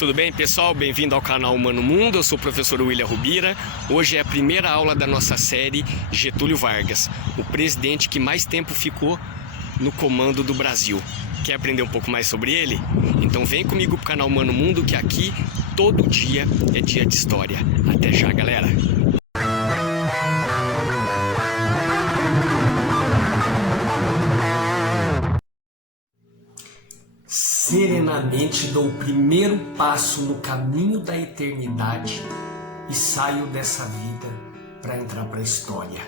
Tudo bem, pessoal? Bem-vindo ao canal Humano Mundo. Eu sou o professor William Rubira. Hoje é a primeira aula da nossa série Getúlio Vargas, o presidente que mais tempo ficou no comando do Brasil. Quer aprender um pouco mais sobre ele? Então vem comigo pro canal Humano Mundo, que aqui todo dia é dia de história. Até já, galera! Serenamente dou o primeiro passo no caminho da eternidade e saio dessa vida para entrar para a história.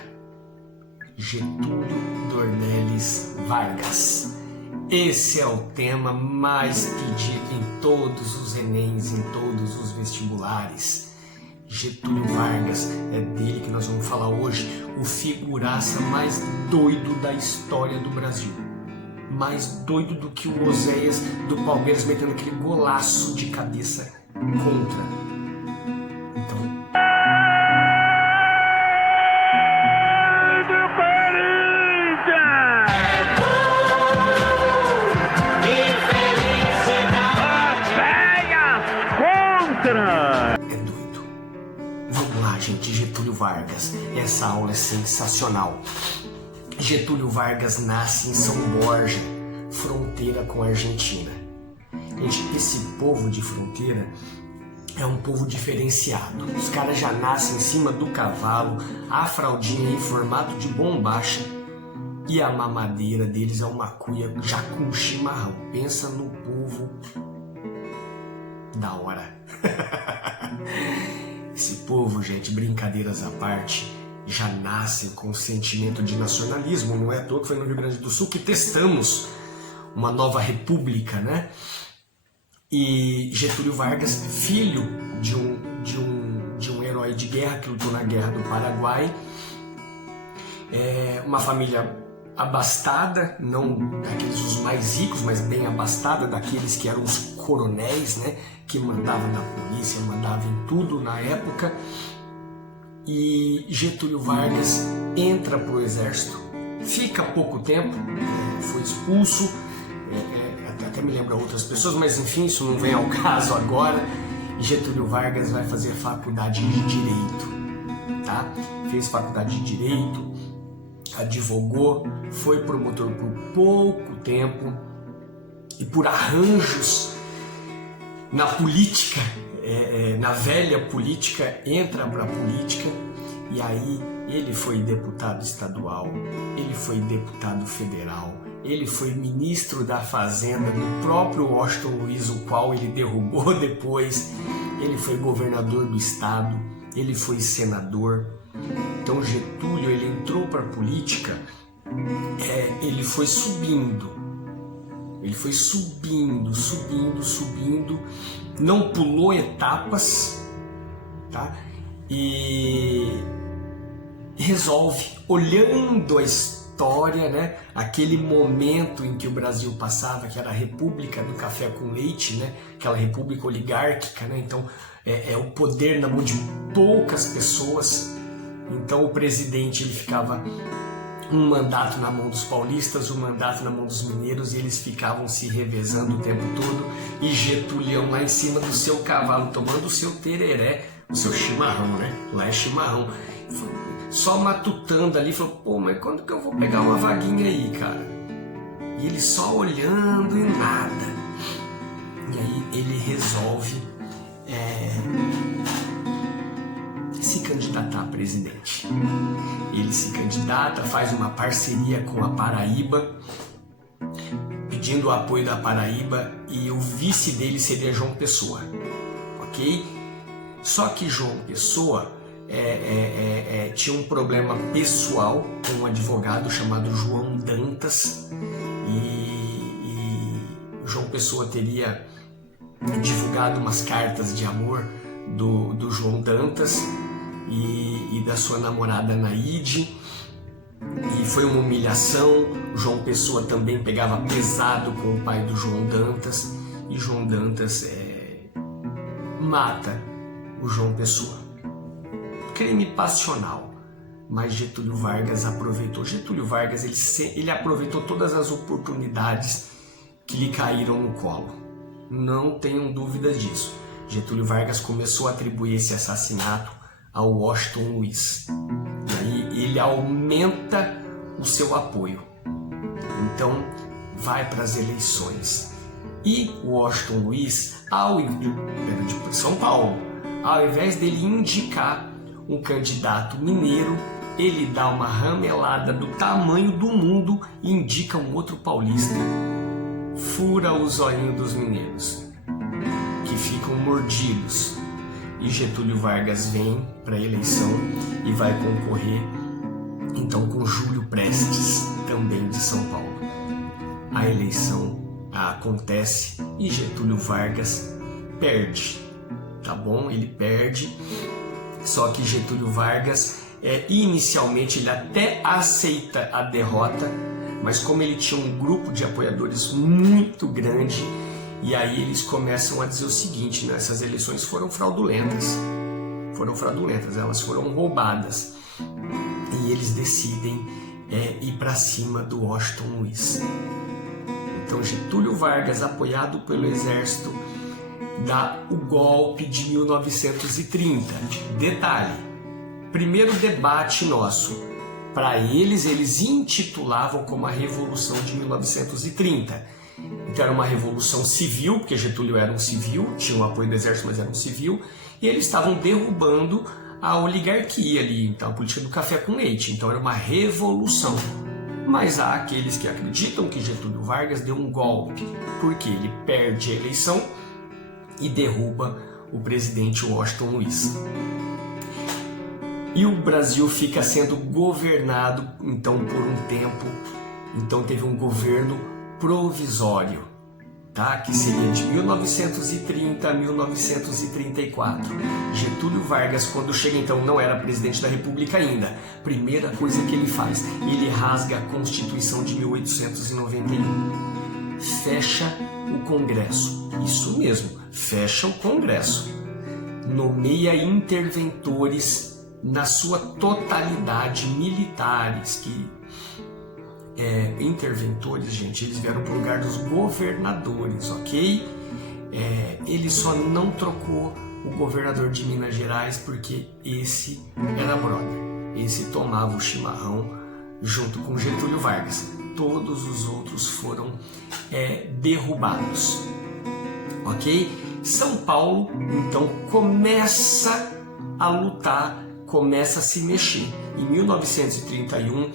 Getúlio Dornelles Vargas. Esse é o tema mais pedido em todos os Enems, em todos os vestibulares. Getúlio Vargas, é dele que nós vamos falar hoje, o figuraça mais doido da história do Brasil. Mais doido do que o Oséias do Palmeiras metendo aquele golaço de cabeça contra. Então... É doido. Vamos lá, gente. Getúlio Vargas. Essa aula é sensacional. Getúlio Vargas nasce em São Borja, fronteira com a Argentina. Gente, esse povo de fronteira é um povo diferenciado. Os caras já nascem em cima do cavalo, a fraldinha em formato de bombacha e a mamadeira deles é uma cuia já com chimarrão. Pensa no povo da hora. Esse povo, gente, brincadeiras à parte, já nascem com um sentimento de nacionalismo. Não é à toa que foi no Rio Grande do Sul que testamos uma nova república, né? E Getúlio Vargas, filho de um herói de guerra que lutou na Guerra do Paraguai, uma família abastada, não daqueles os mais ricos, mas bem abastada, daqueles que eram os coronéis, né? Que mandavam na polícia, mandavam em tudo na época. E Getúlio Vargas entra para o exército, fica pouco tempo, foi expulso, até me lembra outras pessoas, mas enfim, isso não vem ao caso agora. Getúlio Vargas vai fazer faculdade de Direito, tá? Fez faculdade de Direito, advogou, foi promotor por pouco tempo e por arranjos na política, na velha política, entra para a política e aí ele foi deputado estadual, ele foi deputado federal, ele foi ministro da Fazenda do próprio Washington Luiz, o qual ele derrubou depois, ele foi governador do estado, ele foi senador. Então Getúlio, ele entrou para a política, ele foi subindo. Ele foi subindo, não pulou etapas, tá? E resolve, olhando a história, né? Aquele momento em que o Brasil passava, que era a República do Café com Leite, né? Aquela república oligárquica, né? Então, é o poder na mão de poucas pessoas. Então, o presidente, ele ficava um mandato na mão dos paulistas, um mandato na mão dos mineiros, e eles ficavam se revezando o tempo todo, e Getúlio lá em cima do seu cavalo, tomando o seu tereré, o seu chimarrão, né? Lá é chimarrão. Só matutando ali, falou, pô, mas quando que eu vou pegar uma vaguinha aí, cara? E ele só olhando e nada. E aí ele resolve se candidatar a presidente. Ele se candidata, faz uma parceria com a Paraíba, pedindo o apoio da Paraíba, e o vice dele seria João Pessoa, ok? Só que João Pessoa tinha um problema pessoal com um advogado chamado João Dantas, e João Pessoa teria divulgado umas cartas de amor do João Dantas e da sua namorada Naide, e foi uma humilhação. João Pessoa também pegava pesado com o pai do João Dantas, e João Dantas mata o João Pessoa. Crime passional, mas Getúlio Vargas aproveitou. Getúlio Vargas ele aproveitou todas as oportunidades que lhe caíram no colo. não tenham dúvidas disso. Getúlio Vargas começou a atribuir esse assassinato ao Washington Luiz. E aí ele aumenta o seu apoio. Então vai para as eleições. E o Washington Luiz, de São Paulo, ao invés dele indicar um candidato mineiro, ele dá uma ramelada do tamanho do mundo e indica um outro paulista. Fura o zoinho dos mineiros, que ficam mordidos. E Getúlio Vargas vem para a eleição e vai concorrer então com Júlio Prestes, também de São Paulo. A eleição acontece e Getúlio Vargas perde, tá bom? Ele perde, só que Getúlio Vargas, inicialmente ele até aceita a derrota, mas como ele tinha um grupo de apoiadores muito grande, e aí eles começam a dizer o seguinte, né? Essas eleições foram fraudulentas, elas foram roubadas, e eles decidem ir para cima do Washington Luiz. Então Getúlio Vargas, apoiado pelo exército, dá o golpe de 1930. Detalhe, primeiro debate nosso, para eles intitulavam como a Revolução de 1930. Então era uma revolução civil, porque Getúlio era um civil, tinha o apoio do exército, mas era um civil, e eles estavam derrubando a oligarquia ali, então a política do café com leite. Então era uma revolução. Mas há aqueles que acreditam que Getúlio Vargas deu um golpe, porque ele perde a eleição e derruba o presidente Washington Luiz. E o Brasil fica sendo governado, então, por um tempo. Então teve um governo provisório, tá? Que seria de 1930 a 1934. Getúlio Vargas, quando chega, então, não era presidente da República ainda. Primeira coisa que ele faz, ele rasga a Constituição de 1891. Fecha o Congresso. Isso mesmo, fecha o Congresso. Nomeia interventores na sua totalidade, militares, que interventores, gente, eles vieram para o lugar dos governadores, ok? Ele só não trocou o governador de Minas Gerais porque esse era brother, esse tomava o chimarrão junto com Getúlio Vargas. Todos os outros foram derrubados, ok? São Paulo, então, começa a lutar, começa a se mexer. Em 1931,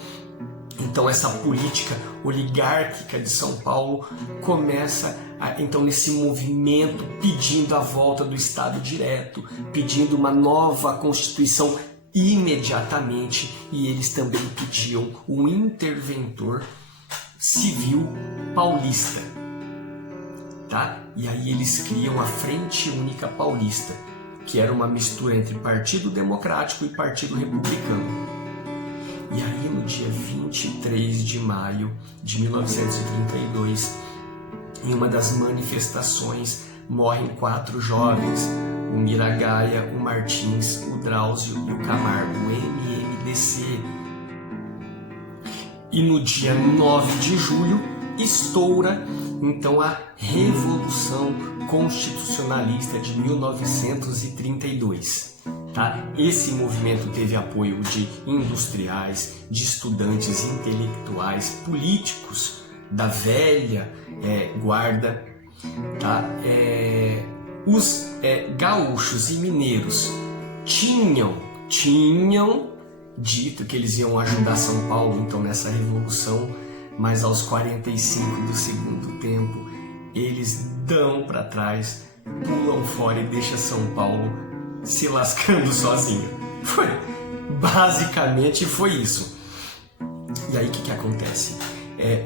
então essa política oligárquica de São Paulo começa, então, nesse movimento pedindo a volta do Estado direto, pedindo uma nova Constituição imediatamente, e eles também pediam um interventor civil paulista, tá? E aí eles criam a Frente Única Paulista, que era uma mistura entre Partido Democrático e Partido Republicano. E aí, no dia 23 de maio de 1932, em uma das manifestações, morrem 4 jovens, o Miragaia, o Martins, o Drauzio e o Camargo, o MMDC. E no dia 9 de julho, estoura, então, a Revolução Constitucionalista de 1932. Tá? Esse movimento teve apoio de industriais, de estudantes, intelectuais, políticos da velha guarda. Tá? Os gaúchos e mineiros tinham dito que eles iam ajudar São Paulo, então, nessa revolução, mas aos 45 do segundo tempo eles dão para trás, pulam fora e deixam São Paulo se lascando sozinho. Basicamente foi isso. E aí o que acontece?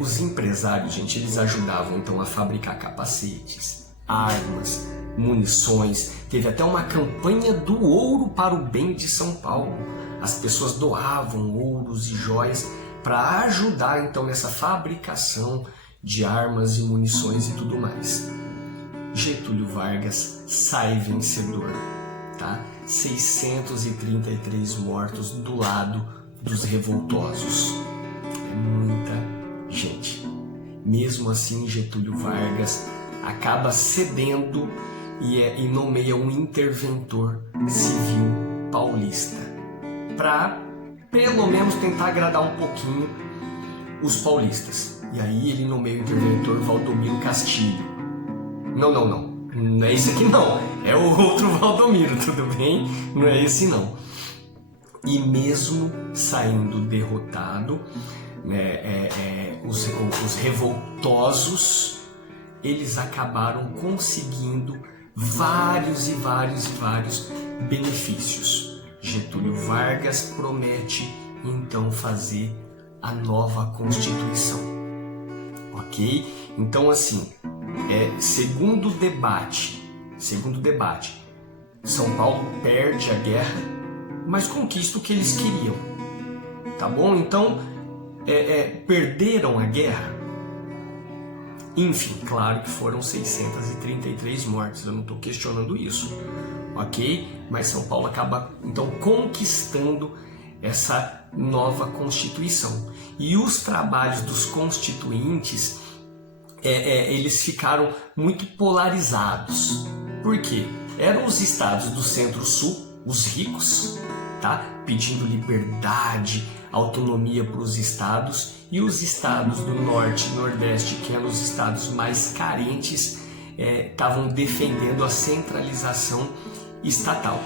Os empresários, gente, eles ajudavam então a fabricar capacetes, armas, munições. Teve até uma campanha do ouro para o bem de São Paulo. As pessoas doavam ouros e joias para ajudar então nessa fabricação de armas e munições e tudo mais. Getúlio Vargas sai vencedor, tá? 633 mortos do lado dos revoltosos. É muita gente. Mesmo assim, Getúlio Vargas acaba cedendo e nomeia um interventor civil paulista para pelo menos tentar agradar um pouquinho os paulistas. E aí ele nomeia o interventor Valdomiro Castilho. Não é esse aqui não, é o outro Valdomiro, tudo bem? Não é esse não. E mesmo saindo derrotado, né, os revoltosos, eles acabaram conseguindo vários benefícios. Getúlio Vargas promete então fazer a nova Constituição, ok? Então assim, segundo debate, São Paulo perde a guerra, mas conquista o que eles queriam, tá bom? Então, perderam a guerra? Enfim, claro que foram 633 mortes, eu não estou questionando isso, ok? Mas São Paulo acaba, então, conquistando essa nova Constituição. E os trabalhos dos constituintes, eles ficaram muito polarizados. Por quê? Eram os estados do Centro-Sul, os ricos, tá? Pedindo liberdade, autonomia para os estados, e os estados do Norte e Nordeste, que eram os estados mais carentes, estavam defendendo a centralização estatal,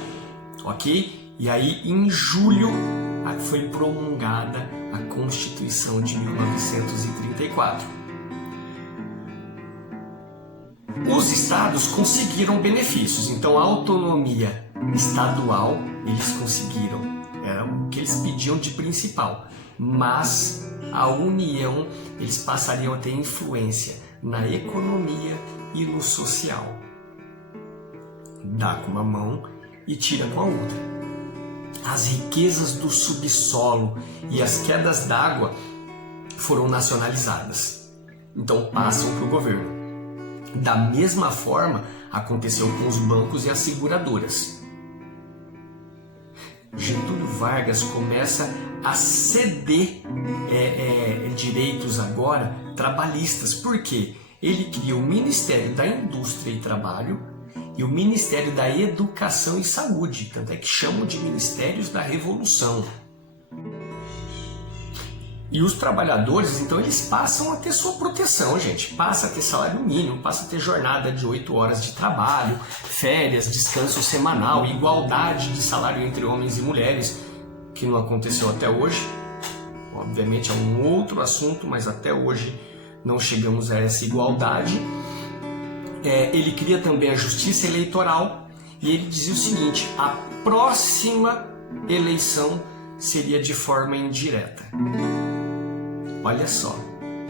ok? E aí, em julho, foi promulgada a Constituição de 1934. Os estados conseguiram benefícios, então a autonomia estadual eles conseguiram, era o que eles pediam de principal, mas a União eles passariam a ter influência na economia e no social. Dá com uma mão e tira com a outra. As riquezas do subsolo e as quedas d'água foram nacionalizadas, então passam para o governo. Da mesma forma, aconteceu com os bancos e as seguradoras. Getúlio Vargas começa a ceder direitos agora trabalhistas. Por quê? Ele cria o Ministério da Indústria e Trabalho e o Ministério da Educação e Saúde, tanto é que chamam de Ministérios da Revolução. E os trabalhadores, então, eles passam a ter sua proteção, gente. Passa a ter salário mínimo, passa a ter jornada de 8 horas de trabalho, férias, descanso semanal, igualdade de salário entre homens e mulheres, que não aconteceu até hoje. Obviamente é um outro assunto, mas até hoje não chegamos a essa igualdade. Ele cria também a Justiça Eleitoral e ele dizia o seguinte: a próxima eleição seria de forma indireta. Olha só,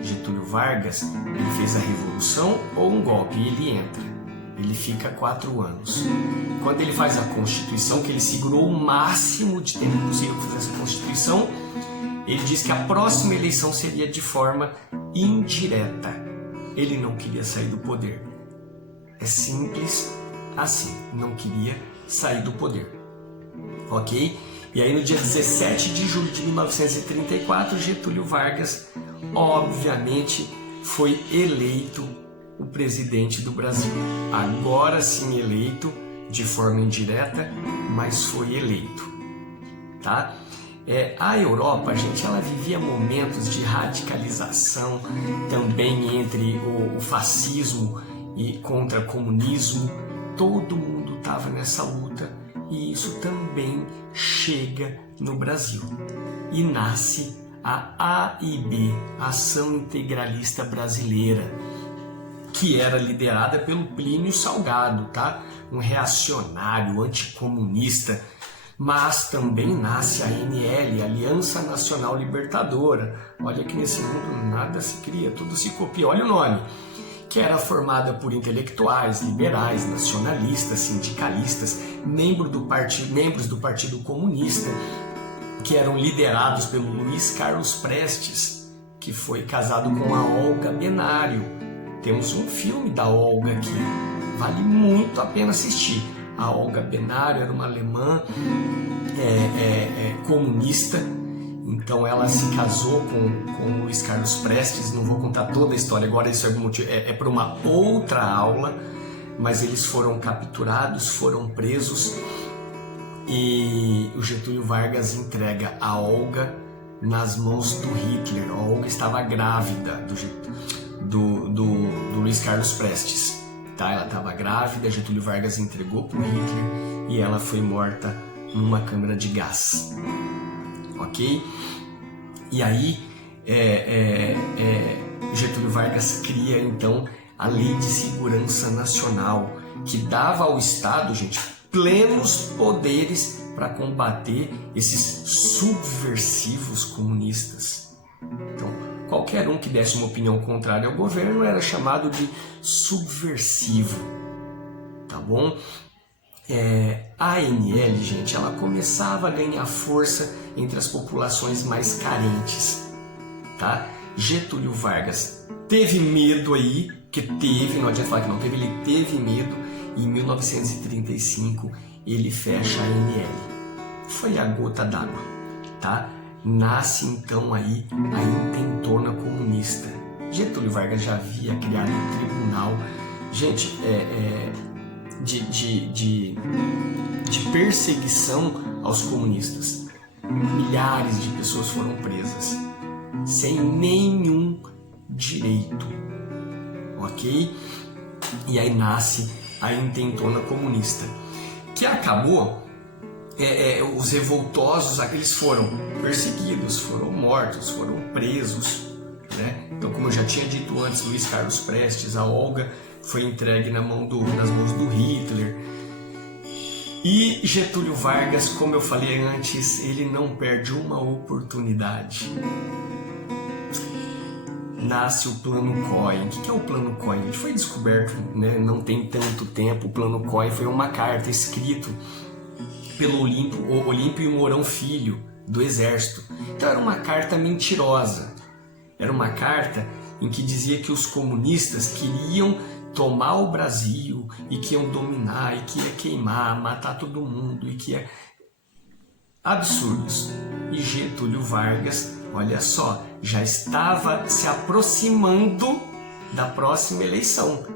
Getúlio Vargas, ele fez a revolução ou um golpe e ele entra. Ele fica 4 anos. Quando ele faz a Constituição, que ele segurou o máximo de tempo possível para fazer essa Constituição, ele diz que a próxima eleição seria de forma indireta. Ele não queria sair do poder. É simples assim, não queria sair do poder. Ok? E aí no dia 17 de julho de 1934, Getúlio Vargas, obviamente, foi eleito o presidente do Brasil. Agora sim eleito, de forma indireta, mas foi eleito. Tá? A Europa, gente, ela vivia momentos de radicalização também entre o fascismo e contra o comunismo. Todo mundo estava nessa luta. E isso também chega no Brasil. E nasce a AIB, Ação Integralista Brasileira, que era liderada pelo Plínio Salgado, tá? Um reacionário, anticomunista. Mas também nasce a ANL, Aliança Nacional Libertadora. Olha que nesse mundo nada se cria, tudo se copia. Olha o nome. Que era formada por intelectuais, liberais, nacionalistas, sindicalistas, membros do Partido Comunista, que eram liderados pelo Luiz Carlos Prestes, que foi casado com a Olga Benário. Temos um filme da Olga aqui, vale muito a pena assistir. A Olga Benário era uma alemã comunista, Então ela se casou com Luiz Carlos Prestes. Não vou contar toda a história agora, isso é para uma outra aula, mas eles foram capturados, foram presos, e o Getúlio Vargas entrega a Olga nas mãos do Hitler. A Olga estava grávida do Luiz Carlos Prestes, tá? Ela estava grávida, Getúlio Vargas entregou para o Hitler e ela foi morta numa câmara de gás, ok? E aí Getúlio Vargas cria então a Lei de Segurança Nacional, que dava ao Estado, gente, plenos poderes para combater esses subversivos comunistas. Então, qualquer um que desse uma opinião contrária ao governo era chamado de subversivo, tá bom? A ANL, gente, ela começava a ganhar força entre as populações mais carentes, tá? Getúlio Vargas teve medo aí, não adianta falar que não teve, ele teve medo, e em 1935 ele fecha a ANL. Foi a gota d'água, tá? Nasce então aí a Intentona Comunista. Getúlio Vargas já havia criado um tribunal, gente, de perseguição aos comunistas. Milhares de pessoas foram presas sem nenhum direito, ok? E aí nasce a Intentona Comunista, que acabou, os revoltosos, eles foram perseguidos, foram mortos, foram presos, né? Então, como eu já tinha dito antes, Luiz Carlos Prestes, a Olga, foi entregue nas mãos do Hitler. E Getúlio Vargas, como eu falei antes, ele não perde uma oportunidade. Nasce o Plano Cohen. O que é o Plano Cohen? Ele foi descoberto, né, não tem tanto tempo. O Plano Cohen foi uma carta escrita pelo Olímpio e Mourão Filho, do Exército. Então era uma carta mentirosa. Era uma carta em que dizia que os comunistas queriam tomar o Brasil e que iam dominar, e que ia queimar, matar todo mundo, e que ia... Absurdos. E Getúlio Vargas, olha só, já estava se aproximando da próxima eleição,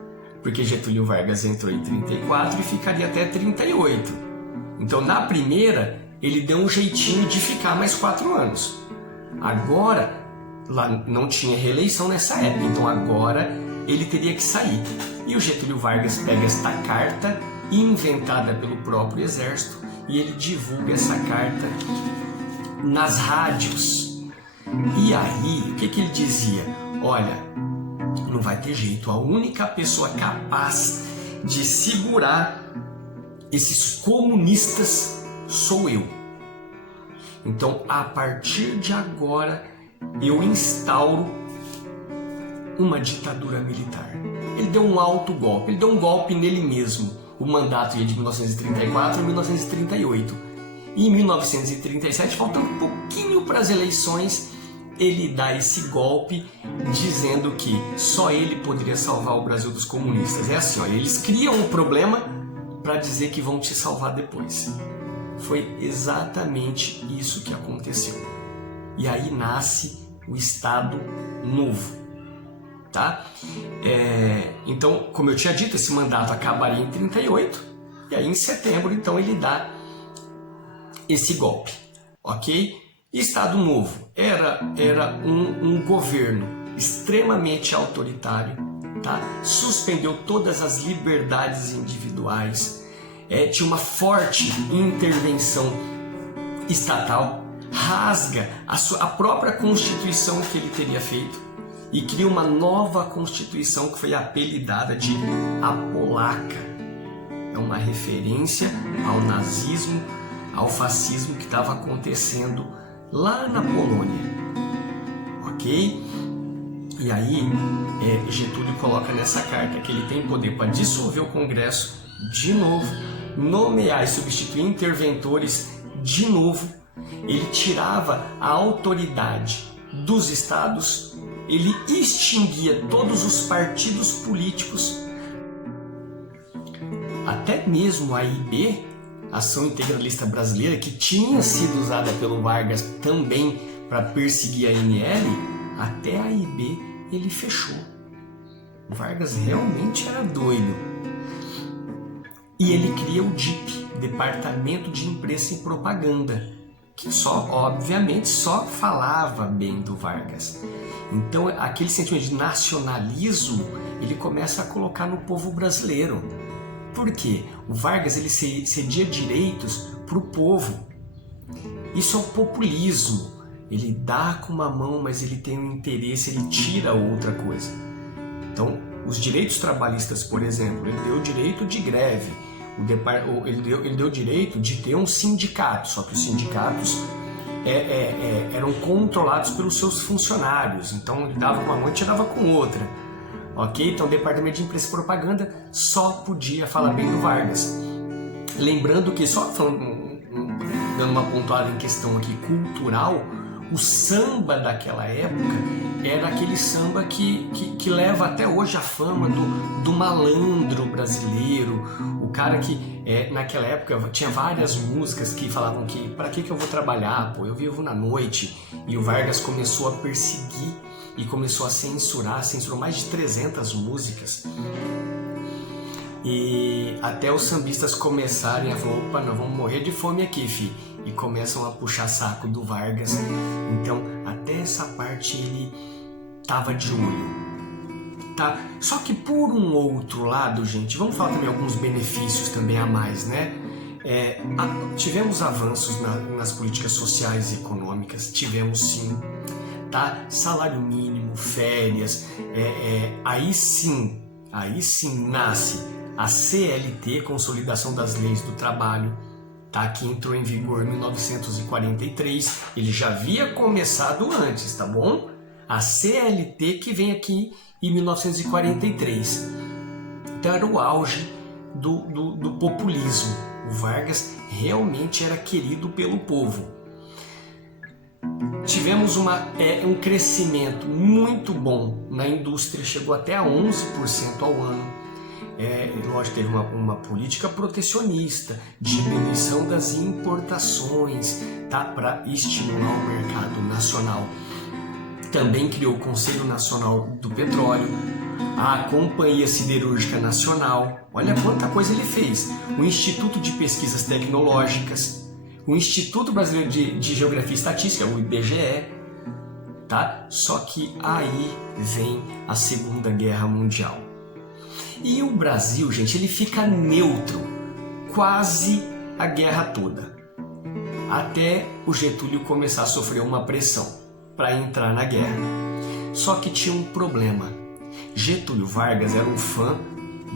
porque Getúlio Vargas entrou em 34 e ficaria até 38. Então, na primeira, ele deu um jeitinho de ficar mais 4 anos. Agora, lá não tinha reeleição nessa época, então agora ele teria que sair. E o Getúlio Vargas pega esta carta, inventada pelo próprio Exército, e ele divulga essa carta nas rádios. E aí, o que ele dizia? Olha, não vai ter jeito, a única pessoa capaz de segurar esses comunistas sou eu. Então, a partir de agora, eu instauro uma ditadura militar. Ele deu um autogolpe, ele deu um golpe nele mesmo. O mandato ia de 1934 a 1938. E em 1937, faltando um pouquinho para as eleições, ele dá esse golpe dizendo que só ele poderia salvar o Brasil dos comunistas. É assim, ó, eles criam um problema para dizer que vão te salvar depois. Foi exatamente isso que aconteceu. E aí nasce o Estado Novo, tá? Então, como eu tinha dito, esse mandato acabaria em 38, e aí em setembro, então, ele dá esse golpe, ok? Estado Novo era um governo extremamente autoritário, tá? Suspendeu todas as liberdades individuais, tinha uma forte intervenção estatal, rasga a própria Constituição que ele teria feito e cria uma nova Constituição que foi apelidada de a Polaca. É uma referência ao nazismo, ao fascismo que estava acontecendo lá na Polônia, ok? E aí Getúlio coloca nessa carta que ele tem poder para dissolver o Congresso de novo, nomear e substituir interventores de novo. Ele tirava a autoridade dos estados, ele extinguia todos os partidos políticos, até mesmo a AIB, Ação Integralista Brasileira, que tinha sido usada pelo Vargas também para perseguir a ANL, até a AIB ele fechou. O Vargas realmente era doido. E ele cria o DIP, Departamento de Imprensa e Propaganda, que obviamente, só falava bem do Vargas. Então, aquele sentimento de nacionalismo, ele começa a colocar no povo brasileiro. Por quê? O Vargas, ele cedia direitos para o povo. Isso é o populismo. Ele dá com uma mão, mas ele tem um interesse, ele tira outra coisa. Então, os direitos trabalhistas, por exemplo, ele deu o direito de greve, ele deu o direito de ter um sindicato, só que os sindicatos eram controlados pelos seus funcionários, então ele dava com uma mão e tirava com outra. Ok? Então o Departamento de Imprensa e Propaganda só podia falar bem do Vargas. Lembrando que, só dando uma pontuada em questão aqui cultural, o samba daquela época era aquele samba que leva até hoje a fama do malandro brasileiro, o cara que naquela época tinha várias músicas que falavam que para que eu vou trabalhar, pô, eu vivo na noite. E o Vargas começou a perseguir e começou a censurou mais de 300 músicas. E até os sambistas começarem a falar, opa, nós vamos morrer de fome aqui, fi. E começam a puxar saco do Vargas. Então, até essa parte ele tava de olho. Tá? Só que por um outro lado, gente, vamos falar também alguns benefícios também a mais, né? Tivemos avanços nas políticas sociais e econômicas, tivemos sim, tá? Salário mínimo, férias, aí sim nasce a CLT, Consolidação das Leis do Trabalho, tá? Que entrou em vigor em 1943, ele já havia começado antes, tá bom? A CLT que vem aqui em 1943. Então era o auge do populismo. O Vargas realmente era querido pelo povo. Tivemos um crescimento muito bom na indústria, chegou até a 11% ao ano. Lógico, teve uma política protecionista, diminuição das importações, tá? Para estimular o mercado nacional. Também criou o Conselho Nacional do Petróleo, a Companhia Siderúrgica Nacional, olha quanta coisa ele fez, o Instituto de Pesquisas Tecnológicas, o Instituto Brasileiro de Geografia e Estatística, o IBGE, tá? Só que aí vem a Segunda Guerra Mundial. E o Brasil, gente, ele fica neutro quase a guerra toda, até o Getúlio começar a sofrer uma pressão para entrar na guerra. Só que tinha um problema. Getúlio Vargas era um fã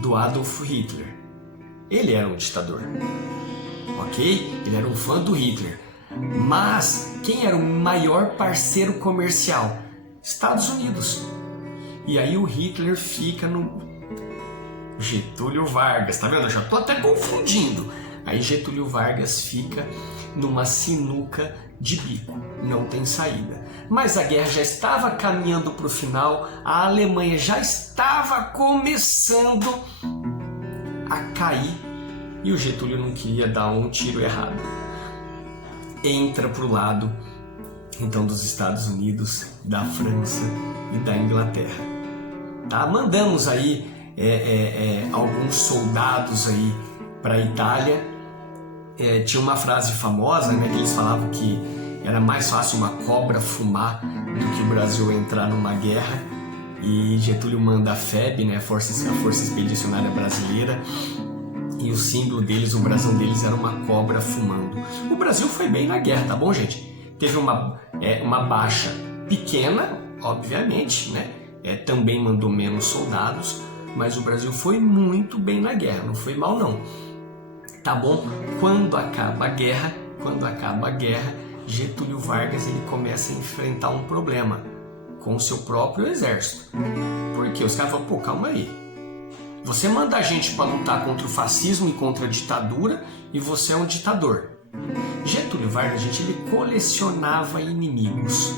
do Adolf Hitler. Ele era um ditador, ok? Ele era um fã do Hitler. Mas quem era o maior parceiro comercial? Estados Unidos. E aí o Hitler fica no Getúlio Vargas, tá vendo? Eu já tô até confundindo. Aí Getúlio Vargas fica numa sinuca de bico, não tem saída. Mas a guerra já estava caminhando para o final, a Alemanha já estava começando a cair e o Getúlio não queria dar um tiro errado. Entra para o lado então dos Estados Unidos, da França e da Inglaterra. Tá? Mandamos aí alguns soldados aí para a Itália. Tinha uma frase famosa, né, que eles falavam que era mais fácil uma cobra fumar do que o Brasil entrar numa guerra, e Getúlio manda a FEB, né, a Força Expedicionária Brasileira, e o símbolo deles, o brasão deles era uma cobra fumando. O Brasil foi bem na guerra, tá bom, gente? Teve uma baixa pequena, obviamente, né, também mandou menos soldados, mas o Brasil foi muito bem na guerra, não foi mal não. Tá bom? Quando acaba a guerra, Getúlio Vargas ele começa a enfrentar um problema com o seu próprio exército. Porque os caras falam, pô, calma aí. Você manda a gente para lutar contra o fascismo e contra a ditadura e você é um ditador. Getúlio Vargas, gente, ele colecionava inimigos.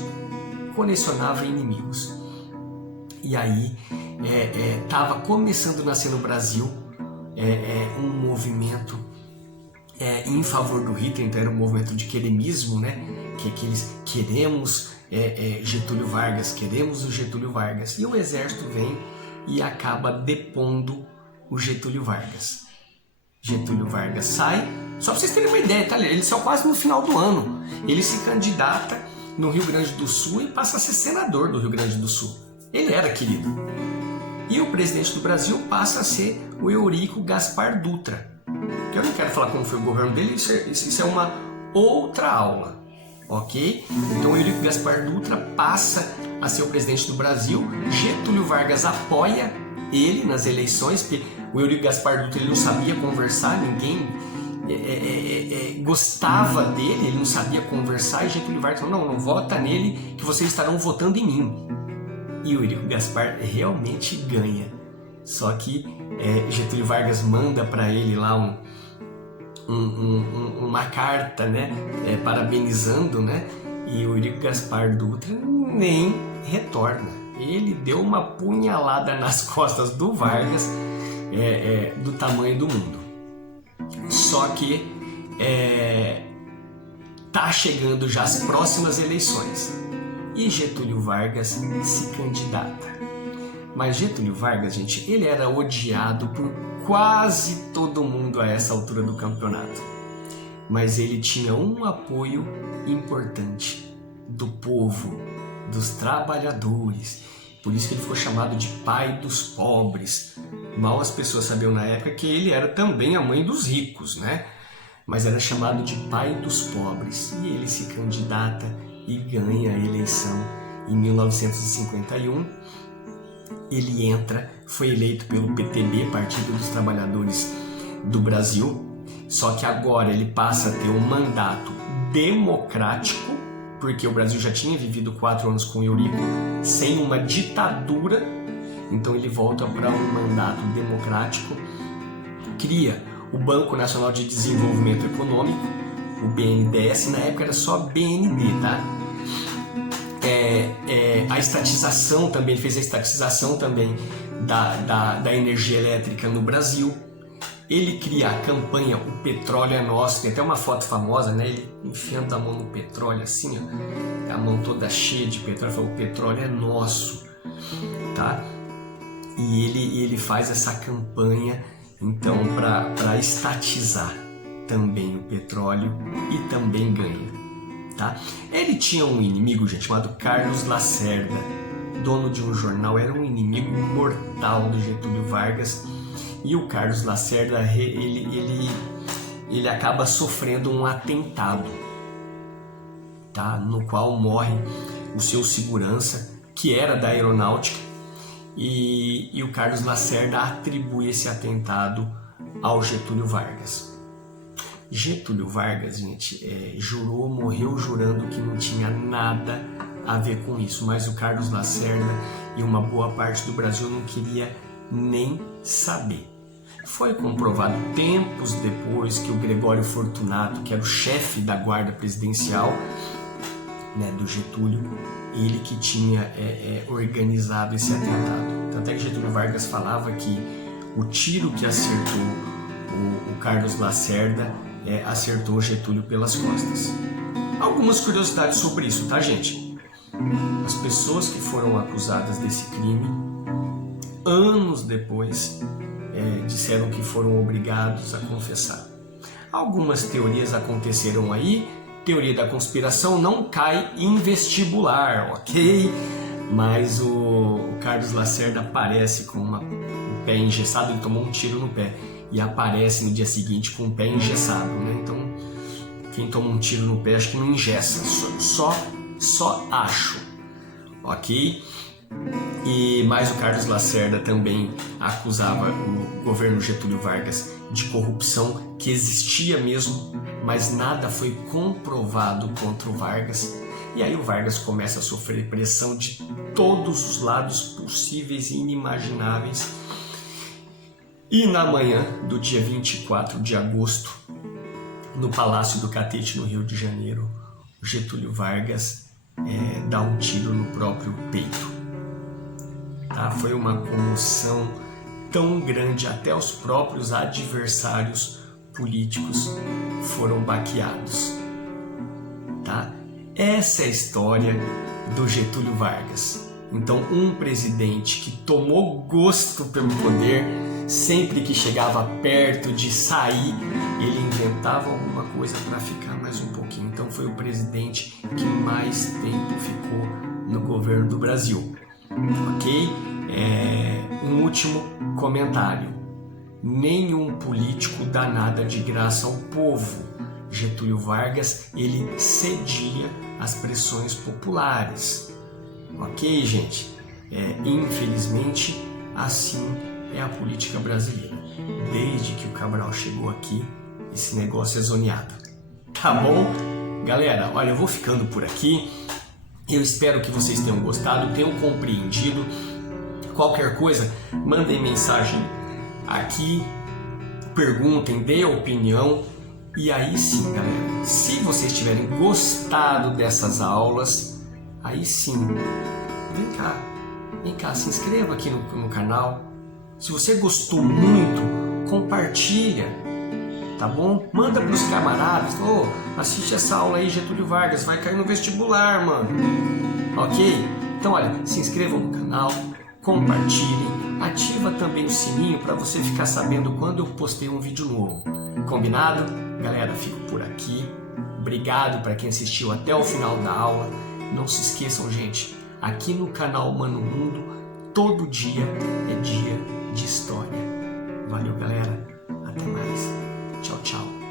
E aí, estava começando a nascer no Brasil um movimento em favor do Hitler, então era um movimento de queremismo, né? que eles queremos Getúlio Vargas, queremos o Getúlio Vargas. E o exército vem e acaba depondo o Getúlio Vargas. Getúlio Vargas sai, só para vocês terem uma ideia, tá? Ele saiu quase no final do ano. Ele se candidata no Rio Grande do Sul e passa a ser senador do Rio Grande do Sul. Ele era querido. E o presidente do Brasil passa a ser o Eurico Gaspar Dutra. Que eu não quero falar como foi o governo dele, isso é uma outra aula, ok? Então o Eurico Gaspar Dutra passa a ser o presidente do Brasil. Getúlio Vargas apoia ele nas eleições, porque o Eurico Gaspar Dutra ele não sabia conversar, ninguém gostava dele, ele não sabia conversar, e Getúlio Vargas falou, não vota nele que vocês estarão votando em mim. E o Eurico Gaspar realmente ganha. Só que Getúlio Vargas manda para ele lá uma carta, né, parabenizando, né, e o Eurico Gaspar Dutra nem retorna. Ele deu uma punhalada nas costas do Vargas do tamanho do mundo. Só que tá chegando já as próximas eleições e Getúlio Vargas se candidata. Mas Getúlio Vargas, gente, ele era odiado por quase todo mundo a essa altura do campeonato. Mas ele tinha um apoio importante do povo, dos trabalhadores. Por isso que ele ficou chamado de pai dos pobres. Mal as pessoas sabiam na época que ele era também a mãe dos ricos, né? Mas era chamado de pai dos pobres. E ele se candidata e ganha a eleição em 1951. Ele foi eleito pelo PTB, Partido dos Trabalhadores do Brasil, só que agora ele passa a ter um mandato democrático, porque o Brasil já tinha vivido 4 anos com Eurico sem uma ditadura, então ele volta para um mandato democrático, cria o Banco Nacional de Desenvolvimento Econômico, o BNDES, na época era só BND, tá? A estatização também, ele fez a estatização também da energia elétrica no Brasil. Ele cria a campanha O Petróleo é Nosso, tem até uma foto famosa, né? Ele enfiando a mão no petróleo assim, ó, a mão toda cheia de petróleo, fala, o petróleo é nosso, tá? E ele faz essa campanha, então, para estatizar também o petróleo e também ganha. Tá? Ele tinha um inimigo, gente, chamado Carlos Lacerda, dono de um jornal, era um inimigo mortal do Getúlio Vargas, e o Carlos Lacerda ele acaba sofrendo um atentado, tá? No qual morre o seu segurança, que era da aeronáutica, e o Carlos Lacerda atribui esse atentado ao Getúlio Vargas. Getúlio Vargas, gente, morreu jurando que não tinha nada a ver com isso, mas o Carlos Lacerda e uma boa parte do Brasil não queria nem saber. Foi comprovado tempos depois que o Gregório Fortunato, que era o chefe da guarda presidencial, né, do Getúlio, ele que tinha organizado esse atentado. Tanto é que Getúlio Vargas falava que o tiro que acertou o Carlos Lacerda acertou Getúlio pelas costas. Algumas curiosidades sobre isso, tá, gente? As pessoas que foram acusadas desse crime, anos depois, disseram que foram obrigados a confessar. Algumas teorias aconteceram aí. Teoria da conspiração não cai em vestibular, ok? Mas o Carlos Lacerda aparece com o pé engessado, ele tomou um tiro no pé e aparece no dia seguinte com o pé engessado, né? Então, quem toma um tiro no pé acho que não engessa, só acho, ok? Mas o Carlos Lacerda também acusava o governo Getúlio Vargas de corrupção, que existia mesmo, mas nada foi comprovado contra o Vargas. E aí o Vargas começa a sofrer pressão de todos os lados possíveis e inimagináveis. E na manhã do dia 24 de agosto, no Palácio do Catete, no Rio de Janeiro, Getúlio Vargas dá um tiro no próprio peito. Tá? Foi uma comoção tão grande, até os próprios adversários políticos foram baqueados. Tá? Essa é a história do Getúlio Vargas. Então, um presidente que tomou gosto pelo poder, sempre que chegava perto de sair, ele inventava alguma coisa para ficar mais um pouquinho. Então, foi o presidente que mais tempo ficou no governo do Brasil. Ok? Um último comentário. Nenhum político dá nada de graça ao povo. Getúlio Vargas, ele cedia às pressões populares. Ok, gente? Infelizmente, assim é a política brasileira. Desde que o Cabral chegou aqui, esse negócio é zoneado. Tá bom? Galera, olha, eu vou ficando por aqui. Eu espero que vocês tenham gostado, tenham compreendido. Qualquer coisa, mandem mensagem aqui, perguntem, dê opinião. E aí sim, galera, se vocês tiverem gostado dessas aulas, aí sim, vem cá, se inscreva aqui no canal. Se você gostou muito, compartilha, tá bom? Manda pros camaradas, assiste essa aula aí, Getúlio Vargas, vai cair no vestibular, mano. Ok? Então, olha, se inscrevam no canal, compartilhem, ativa também o sininho para você ficar sabendo quando eu postei um vídeo novo. Combinado? Galera, fico por aqui. Obrigado para quem assistiu até o final da aula. Não se esqueçam, gente, aqui no canal Mano Mundo, todo dia é dia de história. Valeu, galera. Até mais. Tchau, tchau.